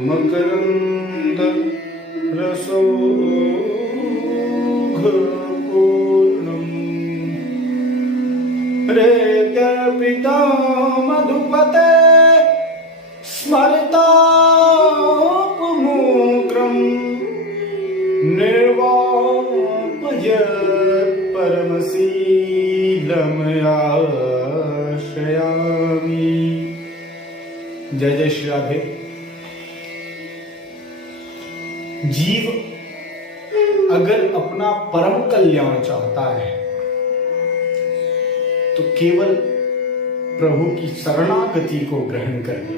मकरंद रसोघपूर्णम् रेत्यर्पिता मधुपते स्मरतापमूक्रम् निर्वापयत् परमशीलमयाश्रयामि। जय जय श्री राधे। जीव अगर अपना परम कल्याण चाहता है तो केवल प्रभु की शरणागति को ग्रहण कर ले।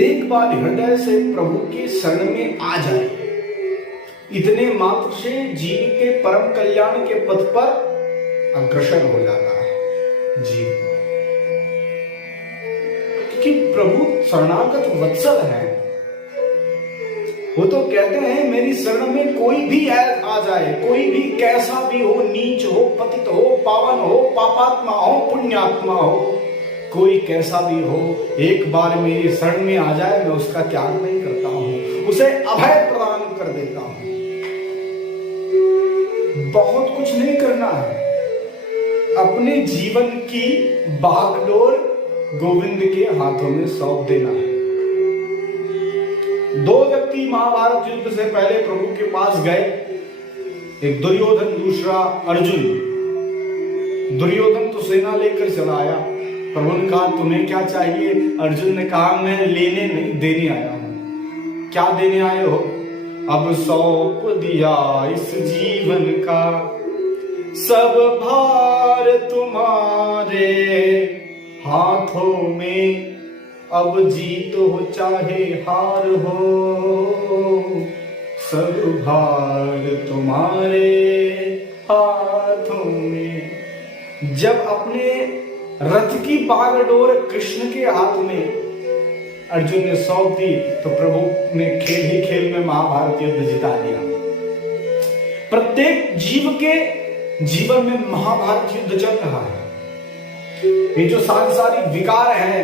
एक बार हृदय से प्रभु के शरण में आ जाए, इतने मात्र से जीव के परम कल्याण के पथ पर अग्रसर हो जाता है जीव, क्योंकि प्रभु शरणागत वत्सल है। वो तो कहते हैं मेरी शरण में कोई भी आ जाए, कोई भी कैसा भी हो, नीच हो, पतित हो, पावन हो, पापात्मा हो, पुण्यात्मा हो, कोई कैसा भी हो, एक बार मेरी शरण में आ जाए मैं उसका त्याग नहीं करता हूं, उसे अभय प्रदान कर देता हूं। बहुत कुछ नहीं करना है, अपने जीवन की बागडोर गोविंद के हाथों में सौंप देना है। दो व्यक्ति महाभारत युद्ध से पहले प्रभु के पास गए, एक दुर्योधन, दूसरा अर्जुन। दुर्योधन तो सेना लेकर चला आया। प्रभु ने कहा तुम्हें क्या चाहिए? अर्जुन ने कहा मैं लेने नहीं देने आया हूं। क्या देने आए हो? अब सौंप दिया इस जीवन का सब भार तुम्हारे हाथों में, अब जीत हो चाहे हार हो, सब भार तुम्हारे हाथों में। जब अपने रथ की बागडोर कृष्ण के हाथ में अर्जुन ने सौंप दी तो प्रभु ने खेल ही खेल में महाभारत युद्ध जिता दिया। प्रत्येक जीव के जीवन में महाभारत युद्ध चल रहा है। ये जो सांसारिक विकार हैं,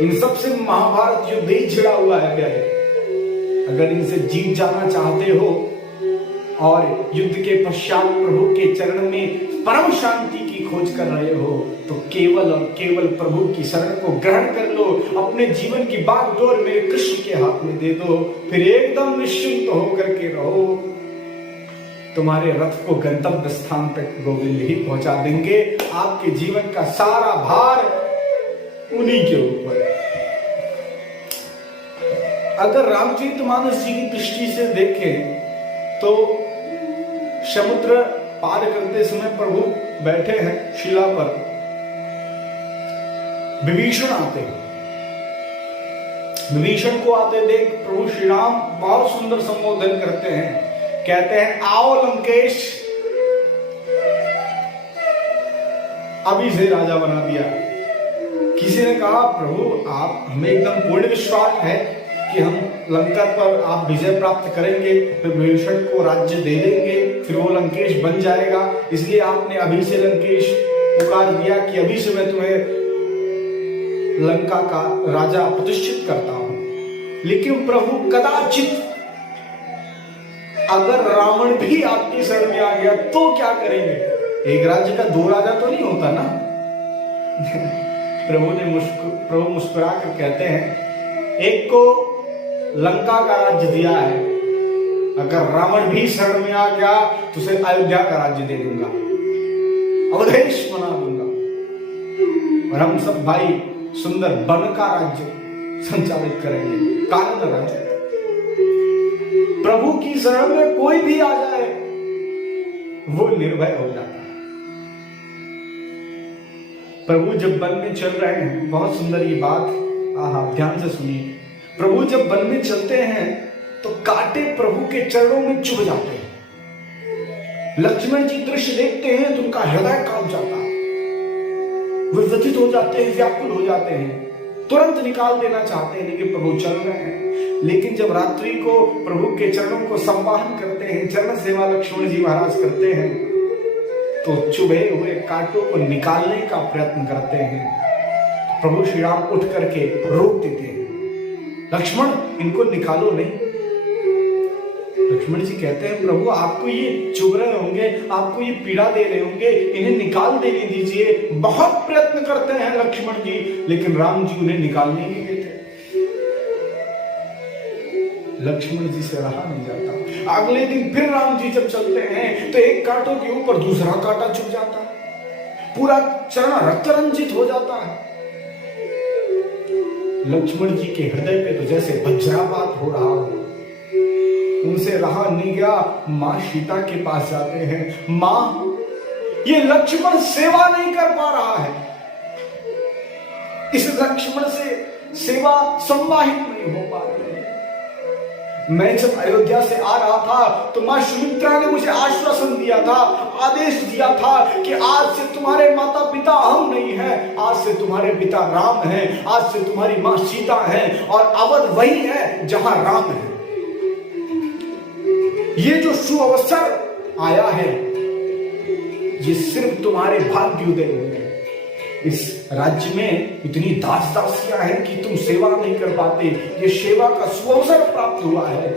इन सब से महाभारत युद्ध ही छिड़ा हुआ है प्यारे। अगर इनसे जीत जाना चाहते हो और युद्ध के पश्चात प्रभु के चरण में परम शांति की खोज कर रहे हो तो केवल और केवल प्रभु की शरण को ग्रहण कर लो। अपने जीवन की बागडोर मेरे कृष्ण के हाथ में दे दो, फिर एकदम निश्चिंत होकर के रहो। तुम्हारे रथ को गंतव्य स्थान तक गोविंद ही पहुंचा देंगे। आपके जीवन का सारा भार उन्हीं के ऊपर। अगर रामचरितमानस जी की दृष्टि से देखें तो समुद्र पार करते समय प्रभु बैठे हैं शिला पर, विभीषण आते हैं। विभीषण को आते देख प्रभु श्री राम बहुत सुंदर संबोधन करते हैं, कहते हैं आओ लंकेश, अभी से राजा बना दिया। किसी ने कहा प्रभु आप हमें एकदम पूर्ण विश्वास है कि हम लंका पर आप विजय प्राप्त करेंगे, फिर विभीषण को राज्य दे देंगे, फिर वो लंकेश बन जाएगा, इसलिए आपने अभी से लंकेश पुकार दिया कि अभी से मैं तुम्हें लंका का राजा प्रतिष्ठित करता हूं। लेकिन प्रभु कदाचित अगर रावण भी आपकी शरण में आ गया तो क्या करेंगे? एक राज्य का दो राजा तो नहीं होता ना। प्रभु मुस्कुरा कर कहते हैं एक को लंका का राज्य दिया है, अगर रावण भी शरण में आ गया तो उसे अयोध्या का राज्य दे दूंगा, अवधेश बना दूंगा और हम सब भाई सुंदर वन का राज्य संचालित करेंगे, कानन राज्य। प्रभु की शरण में कोई भी आ जाए वो निर्भय हो जाता है। प्रभु जब वन में चल रहे हैं, बहुत सुंदर ये बात, आहा ध्यान से सुनिए। प्रभु जब वन में चलते हैं तो कांटे प्रभु के चरणों में चुभ जाते हैं। लक्ष्मण जी दृश्य देखते हैं तो उनका हृदय कांप जाता है, वे व्यथित हो जाते हैं, व्याकुल हो जाते हैं, तुरंत निकाल देना चाहते हैं, लेकिन प्रभु चल रहे हैं। लेकिन जब रात्रि को प्रभु के चरणों को संवाहन करते हैं, चरण सेवा लक्ष्मण जी महाराज करते हैं, तो चुभे हुए कांटों को निकालने का प्रयत्न करते हैं। प्रभु श्री राम उठ करके रोक देते हैं, लक्ष्मण इनको निकालो नहीं। लक्ष्मण जी कहते हैं प्रभु आपको ये चुभ रहे होंगे, आपको ये पीड़ा दे रहे होंगे, इन्हें निकाल देने दीजिए। बहुत प्रयत्न करते हैं लक्ष्मण जी, लेकिन राम जी उन्हें निकालने नहीं देते। लक्ष्मण जी से रहा नहीं जाता। अगले दिन फिर राम जी जब चलते हैं तो एक कांटों के ऊपर दूसरा कांटा चुभ जाता है, पूरा चरण रक्त रंजित हो जाता है। लक्ष्मण जी के हृदय पे तो जैसे वज्रापात हो रहा हो। उनसे रहा नहीं गया, मां सीता के पास जाते हैं। मां, ये लक्ष्मण सेवा नहीं कर पा रहा है, इस लक्ष्मण से सेवा संवाहित नहीं हो पा रही है। मैं जब अयोध्या से आ रहा था तो मां सुमित्रा ने मुझे आश्वासन दिया था, आदेश दिया था कि आज से तुम्हारे माता पिता हम नहीं हैं, आज से तुम्हारे पिता राम हैं, आज से तुम्हारी मां सीता है और अवध वही है जहां राम है। ये जो सुअवसर आया है ये सिर्फ तुम्हारे भाग्योदय हुए। इस राज्य में इतनी दास दासियां हैं कि तुम सेवा नहीं कर पाते। ये सेवा का सुअवसर प्राप्त हुआ है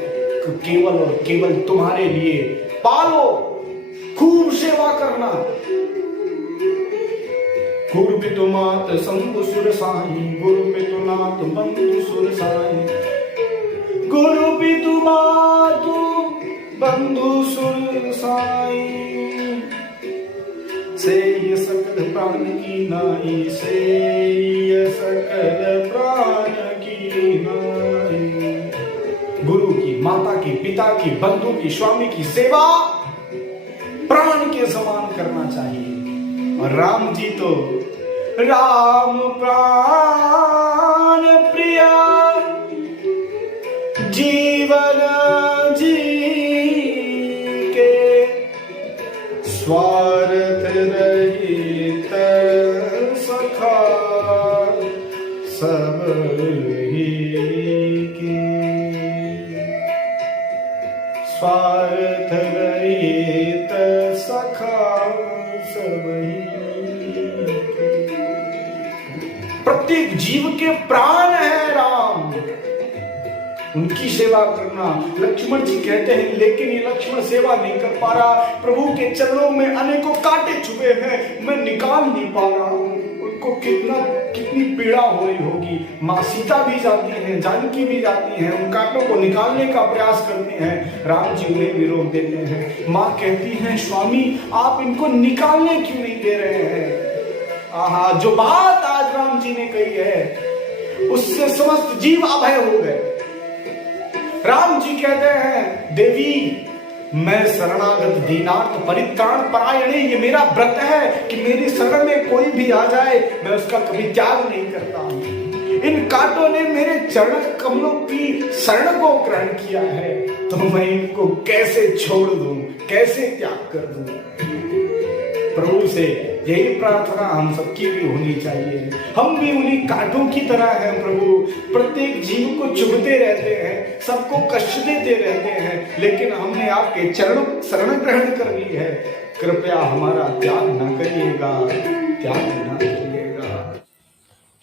केवल और केवल तुम्हारे लिए। पालो, खूब सेवा करना। गुरु पितुमात शंभु सुर साई, गुरु पितुनाथ बंधु सुर साई, गुरु पितुमात बंधु सुर साई। से ये सकल प्राण की नाई, से ये सकल प्राण की नाई। गुरु की, माता की, पिता की, बंधु की, स्वामी की सेवा प्राण के समान करना चाहिए। और राम जी तो राम प्राण प्रिया जीवन जी के स्वार्थ रहित सखा सब ही के, स्वार्थ रहित सखा सब ही के। प्रत्येक जीव के प्राण है राम, उनकी सेवा करना। लक्ष्मण जी कहते हैं लेकिन ये लक्ष्मण सेवा नहीं कर पा रहा, प्रभु के चरणों में अनेकों कांटे छुपे हैं, मैं निकाल नहीं पा रहा हूं। उनको कितनी पीड़ा हो रही होगी। मां सीता भी जाती हैं, जानकी भी जाती हैं, उन कांटों को निकालने का प्रयास करते हैं, राम जी उन्हें भी रोक देते हैं। मां कहती हैं स्वामी आप इनको निकालने क्यों नहीं दे रहे हैं। आहा, जो बात आज राम जी ने कही है उससे समस्त जीव अभय हो गए। राम जी कहते हैं देवी मैं शरणागत दीनार्थ परित्राण परायणे, ये मेरा व्रत है कि मेरी शरण में कोई भी आ जाए मैं उसका कभी त्याग नहीं करता हूं। इन कांटों ने मेरे चरण कमलों की शरण को ग्रहण किया है तो मैं इनको कैसे छोड़ दूं, कैसे त्याग कर दूं। प्रभु से यही प्रार्थना हम सबकी भी होनी चाहिए। हम भी उन्हीं कांटों की तरह हैं प्रभु, प्रत्येक जीव को चुभते रहते हैं, सबको कष्ट देते रहते हैं, लेकिन हमने आपके चरण शरण ग्रहण कर ली है। कृपया हमारा त्याग न करिएगा, त्याग न करिएगा।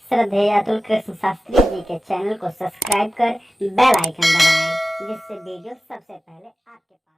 श्रद्धेय अतुल कृष्ण शास्त्री जी के चैनल को सब्सक्राइब कर बेल आइकन दबाएं, जिससे वीडियो सबसे पहले आपके पास